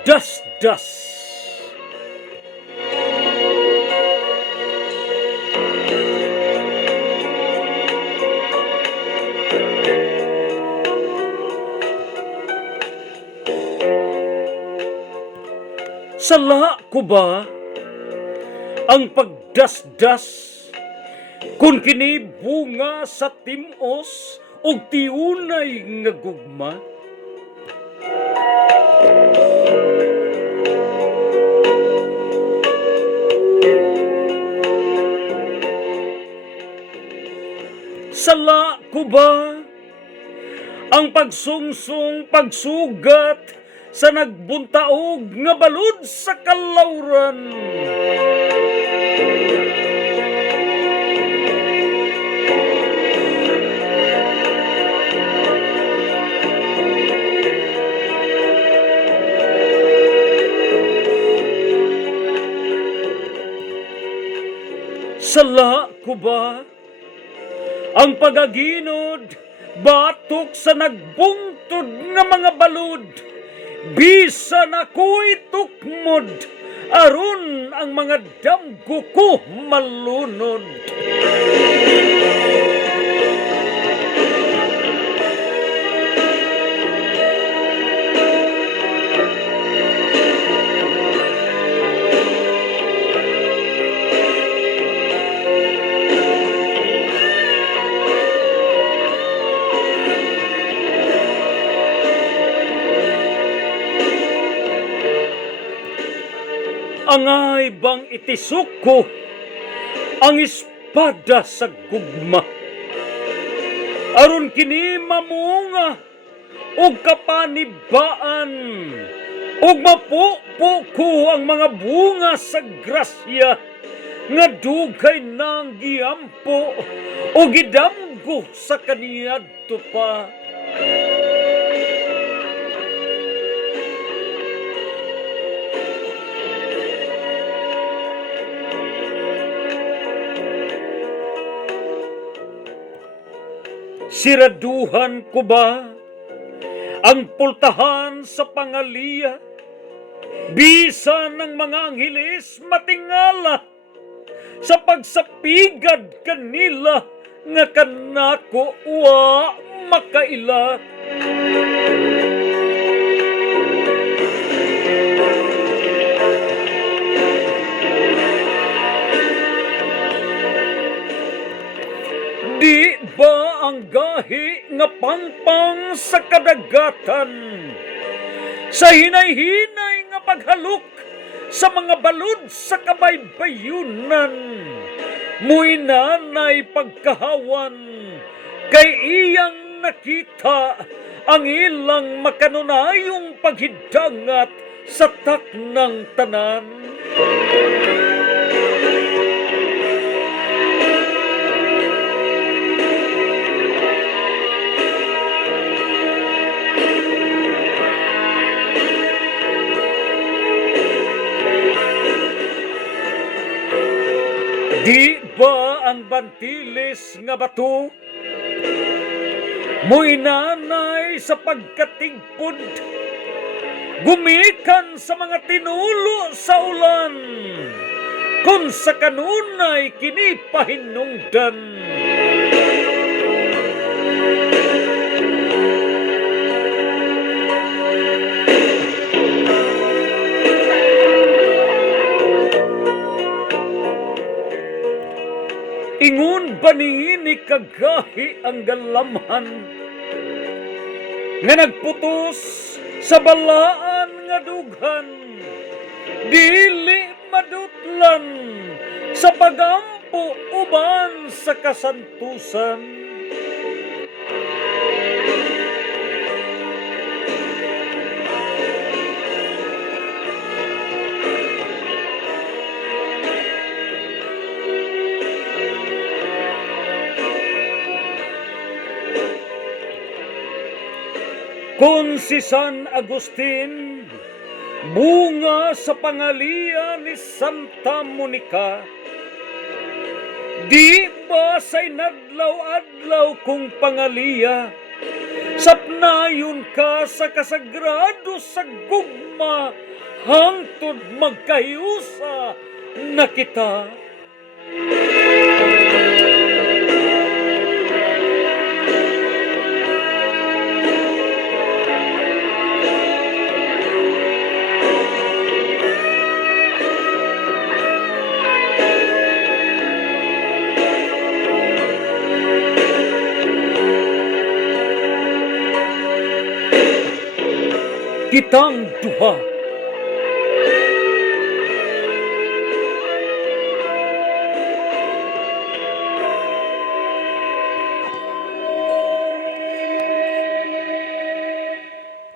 pagdasdas. Sala ko ba ang pagdasdas kung kini bunga sa timos o tiunay nga gugma? Sala ko ba ang pagsungsong pagsugat sa nagbuntaog nga balod sa kalawran? Sala ko ba ang pagaginod batok sa nagbungtod nga mga balod? Bisan ako'y tukmod, aron ang mga damgo ko malunod. Angay bang itisok ko ang espada sa gugma? Aron kini mamunga og kapanibaan og mapupo ko ang mga bunga sa grasya nga dugay nang giampo o gidamgo sa kaniadto pa. Siraduhan ko ba ang pultahan sa pangaliya? Bisan ng mga angheles matingala sa pagsapigad kanila nga kanako wa makaila. Di ba ang gahi nga pangpang sa kadagatan, sa hinay-hinay nga paghalok sa mga balod sa kabaybayunan, muy nanay pagkahawan kay iyang nakita ang ilang makanunayong paghidangat sa taknang tanan? Di ba ang bantiles nga bato muy nanay sa pagkatigpod gumikan sa mga tinulo sa ulan kung sa kanunay kini pahinungdan? Ingon ba ni kagahi ang galamhan nga nagputos sa balaan nga dughan, dili madutlan sa pagampo uban sa kasantusan? Kung si San Agustin, bunga sa pangaliya ni Santa Monica, di ba say nadlaw-adlaw kung pangaliya Sapnayon ka sa kasagrado sa gugma, hangtod magkayusa na kita. Kitang duha